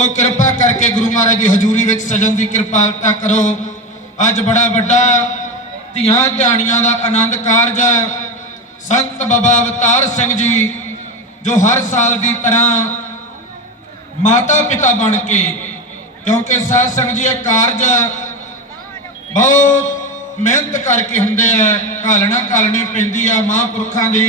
ਉਹ ਕਿਰਪਾ ਕਰਕੇ ਗੁਰੂ ਮਹਾਰਾਜ ਦੀ ਹਜ਼ੂਰੀ ਵਿੱਚ ਸਜਣ ਦੀ ਕਿਰਪਾਲਤਾ ਕਰੋ। ਅੱਜ ਬੜਾ ਵੱਡਾ ਧੀਆਂ ਧਿਆਣੀਆਂ ਦਾ ਆਨੰਦ ਕਾਰਜ ਸੰਤ ਬਾਬਾ ਅਵਤਾਰ ਸਿੰਘ ਜੀ, ਜੋ ਹਰ ਸਾਲ ਦੀ ਤਰ੍ਹਾਂ ਮਾਤਾ ਪਿਤਾ ਬਣ ਕੇ, ਕਿਉਂਕਿ ਸਾਧ ਸੰਗਤ ਜੀ ਇਹ ਕਾਰਜ ਬਹੁਤ ਮਿਹਨਤ ਕਰਕੇ ਹੁੰਦੇ ਆ। ਘਾਲਣਾ ਘਾਲਣੀ ਪੈਂਦੀ ਆ ਮਹਾਂਪੁਰਖਾਂ ਦੀ।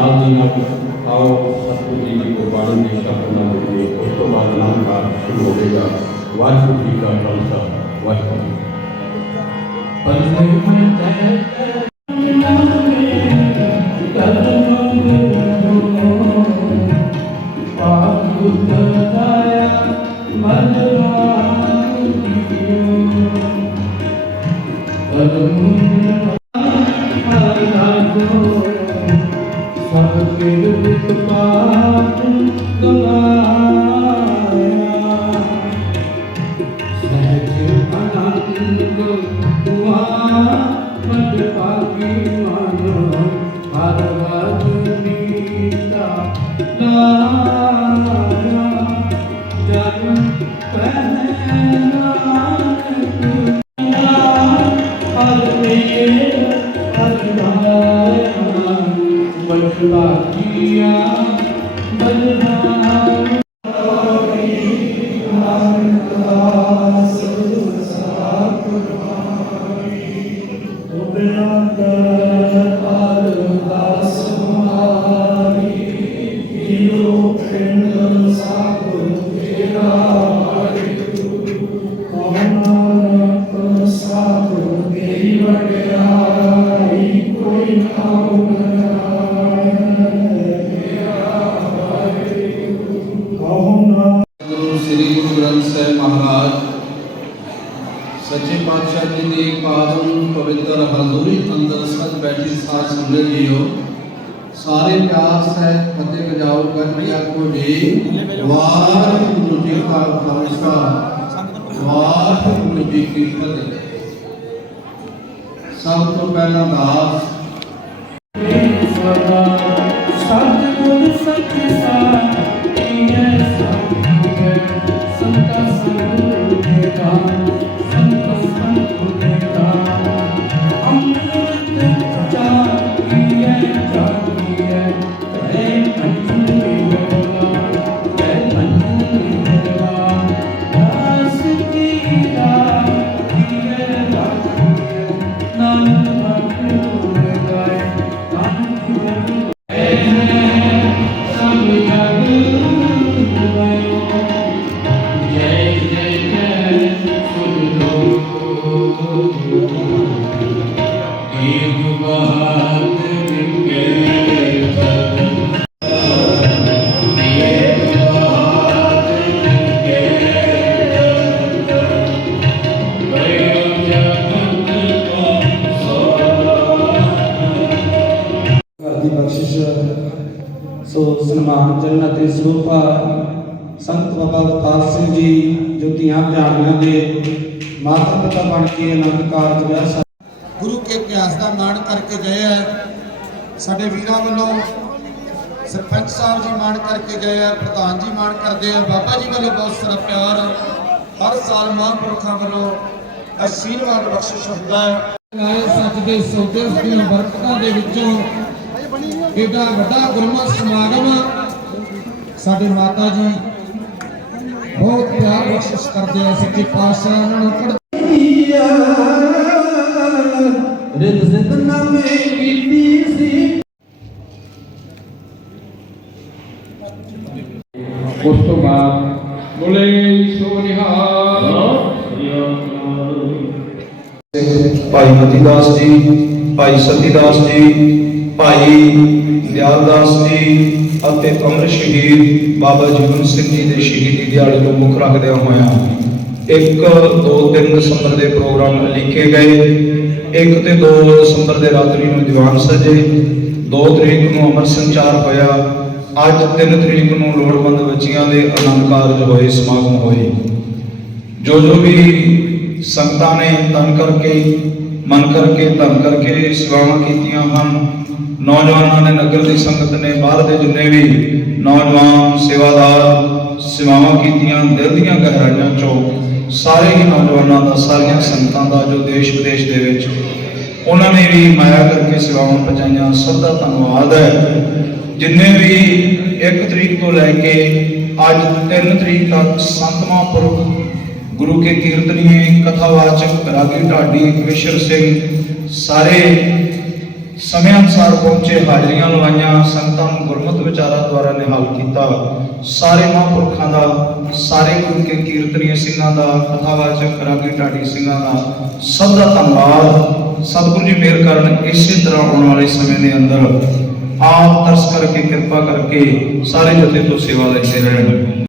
ਨਾਲ ਦੀ ਨਾਲ ਆਓ ਸਤਿਗੁਰੂ ਜੀ ਦੀ ਗੁਰਬਾਣੀ ਦੀ ਸ਼ਬਦਾਂ ਦੇ ਉਸ ਤੋਂ ਬਾਅਦ ਨਾਮ ਦਾ ਸ਼ੁਰੂ ਹੋਵੇਗਾ ਵਾਹਿਗੁਰੂ ਜੀ ਕਾ ਖਾਲਸਾ ਵਾਹਿਗੁਰੂ ਜੀ ਸਭ ਕਿਰ ਬਿਤ ਪਾਤ ਗਲਾਇਆ ਬਖਲਾ ਸੱਚੇ ਪਾਤਸ਼ਾਹ ਜੀ ਦੀ ਪਾਵਨ ਪਵਿੱਤਰ ਹਜ਼ੂਰੀ ਅੰਦਰ ਸਤ ਬੈਠੀ ਸਾਧ ਸੰਗਤ ਜੀਓ। ਸਾਰੇ ਪਿਆਰ ਸਹਿਤ ਫਤਿਹ ਬਜਾਓ ਕਰਨੀਆ ਕੋ ਜੀ, ਵਾਹਿਗੁਰੂ ਜੀ ਕਾ ਖਾਲਸਾ, ਵਾਹਿਗੁਰੂ ਜੀ ਕੀ ਫਤਿਹ। ਸਭ ਤੋਂ ਪਹਿਲਾਂ ਦਾਸ। ਸਤਿਗੁਰ ਸੱਚ ਸਾਚੀਐ ਸਤਿਗੁਰ ਸੰਤ ਸੰਗੁਰ ਦੇ ਦਾਨ ਏਕ ਬਹਾਦਰ ਕੇ ਤਨ ਏਕ ਬਹਾਦਰ ਕੇ ਤਨ ਬਇਓ ਜਗਤ ਕੋ ਘਰ ਦੀ ਬਖਸ਼ਿਸ਼ ਸੋ ਸਨਮਾਨ ਜਨਤ ਦੇ ਸਰੂਪਾ ਸੰਤ ਬਾਬਾ ਗੁਰੂ ਕੇ ਇਤਿਹਾਸ ਦਾ ਮਾਣ ਕਰਕੇ ਗਏ ਹੈ ਸਾਡੇ ਵੀਰਾਂ ਵੱਲੋਂ ਸਰਪੰਚ ਸਾਹਿਬ ਜੀ ਮਾਣ ਕਰਕੇ ਗਏ ਆ, ਪ੍ਰਧਾਨ ਜੀ ਮਾਣ ਕਰਦੇ ਆ, ਬਾਬਾ ਜੀ ਵੱਲੋਂ ਬਹੁਤ ਸਾਰਾ ਪਿਆਰ। ਹਰ ਸਾਲ ਮਹਾਂਪੁਰਖਾਂ ਵੱਲੋਂ ਅਸ਼ੀਰਵਾਦ ਬਖਸ਼ਿਸ਼ ਹੁੰਦਾ ਹੈ। ਆਏ ਸੱਚ ਦੇ ਸੌਦੇ ਦੀਆਂ ਬਰਕਤਾਂ ਦੇ ਵਿੱਚੋਂ ਇਹਦਾ ਵੱਡਾ ਗੁਰਮਤਿ ਸਮਾਗਮ ਸਾਡੇ ਮਾਤਾ ਜੀ ਬਹੁਤ ਪਿਆਰ ਬਖਸ਼ਿਸ਼ ਕਰਦੇ ਆ ਸੱਚੇ ਪਾਤਸ਼ਾਹ ਉਹਨਾਂ ਨੂੰ ਪੜ੍ਹ ਰਿਦ ਜ਼ਿੰਦ ਸੀ ਉਸ ਤੋਂ ਬਾਅਦ ਬੋਲੇ ਸੋ ਭਾਈ ਮਤੀਦਾਸ ਜੀ, ਭਾਈ ਸਤੀਦਾਸ ਜੀ, ਭਾਈ ਦਿਆਲਦਾਸ ਜੀ ਅਤੇ ਅਮਰ ਸ਼ਹੀਦ ਬਾਬਾ ਜੀਵਨ ਸਿੰਘ ਜੀ ਦੇ ਸ਼ਹੀਦੀ ਦਿਹਾੜੇ ਨੂੰ ਮੁੱਖ ਰੱਖਦਿਆਂ ਹੋਇਆ 1 2 3 ਦਸੰਬਰ ਦੇ ਪ੍ਰੋਗਰਾਮ ਲਿਖੇ ਗਏ। 1 ਤੇ 2 ਦਸੰਬਰ ਦੇ ਰਾਤਰੀ ਨੂੰ ਦੀਵਾਨ ਸਜੇ 2 ਤਰੀਕ ਨੂੰ ਅਮਰ ਸੰਚਾਰ ਹੋਇਆ, ਅੱਜ 3 ਤਰੀਕ ਨੂੰ ਲੋੜਵੰਦ ਬੱਚੀਆਂ ਦੇ ਆਨੰਦ ਕਾਰਜ ਹੋਏ, ਸਮਾਗਮ ਹੋਏ। ਜੋ ਜੋ ਵੀ ਸੰਗਤਾਂ ਨੇ ਤਨ ਕਰਕੇ, ਮਨ ਕਰਕੇ, ਧਨ ਕਰਕੇ ਸੇਵਾਵਾਂ ਕੀਤੀਆਂ ਹਨ, ਨੌਜਵਾਨਾਂ ਨੇ ਨਗਰ ਦੀ ਸੰਗਤ ਨੇ, ਬਾਹਰ ਦੇ ਜਿੰਨੇ ਵੀ ਨੌਜਵਾਨ ਸੇਵਾਦਾਰ ਸੇਵਾਵਾਂ ਕੀਤੀਆਂ, ਦਿਲ ਦੀਆਂ ਗਹਿਰਾਈਆਂ ਚੋਂ ਸਾਰੇ ਹੀ ਨੌਜਵਾਨਾਂ ਦਾ, ਸਾਰੀਆਂ ਸੰਗਤਾਂ ਦਾ ਜੋ ਦੇਸ਼ ਵਿਦੇਸ਼ ਦੇ ਵਿੱਚ ਉਹਨਾਂ ਨੇ ਵੀ ਮਾਇਆ ਕਰਕੇ ਸੇਵਾਵਾਂ ਪਹੁੰਚਾਈਆਂ, ਸਭ ਦਾ ਧੰਨਵਾਦ ਹੈ। ਜਿੰਨੇ ਵੀ 1 ਤਰੀਕ ਤੋਂ ਲੈ ਕੇ ਅੱਜ 3 ਤਰੀਕ ਤੱਕ ਸੰਤ ਮਹਾਂਪੁਰਖ ਗੁਰੂ ਕੇ ਕੀਰਤਨੀਏ ਕਥਾਵਾਚਕ ਰਾਗੀ ਢਾਡੀ, ਕ੍ਰਿਸ਼ਨ ਸਿੰਘ, ਸਾਰੇ ਸਮੇਂ ਅਨੁਸਾਰ ਪਹੁੰਚੇ ਹਾਜ਼ਰੀਆਂ ਲਵਾਈਆਂ, ਸੰਗਤਾਂ ਨੂੰ ਗੁਰਮਤਿ ਵਿਚਾਰਾਂ ਦੁਆਰਾ ਨਿਹਾਲ ਕੀਤਾ। ਸਾਰੇ ਮਹਾਂਪੁਰਖਾਂ ਦਾ, ਸਾਰੇ ਗੁਰੂ ਕੇ ਕੀਰਤਨੀਏ ਸਿੰਘਾਂ ਦਾ ਕਥਾਵਾਚਕ ਰਾਗੀ ਢਾਡੀ ਸਿੰਘਾਂ ਦਾ, ਸਭ ਦਾ ਧੰਨਵਾਦ। ਸਤਿਗੁਰੂ ਜੀ ਮਿਹਰ ਕਰਨ ਇਸੇ ਤਰ੍ਹਾਂ ਆਉਣ ਵਾਲੇ ਸਮੇਂ ਦੇ ਅੰਦਰ ਆਪ ਤਰਸ ਕਰਕੇ, ਕਿਰਪਾ ਕਰਕੇ ਸਾਰੇ ਜਥੇ ਤੋਂ ਸੇਵਾ ਲੈਂਦੇ ਰਹਿਣ।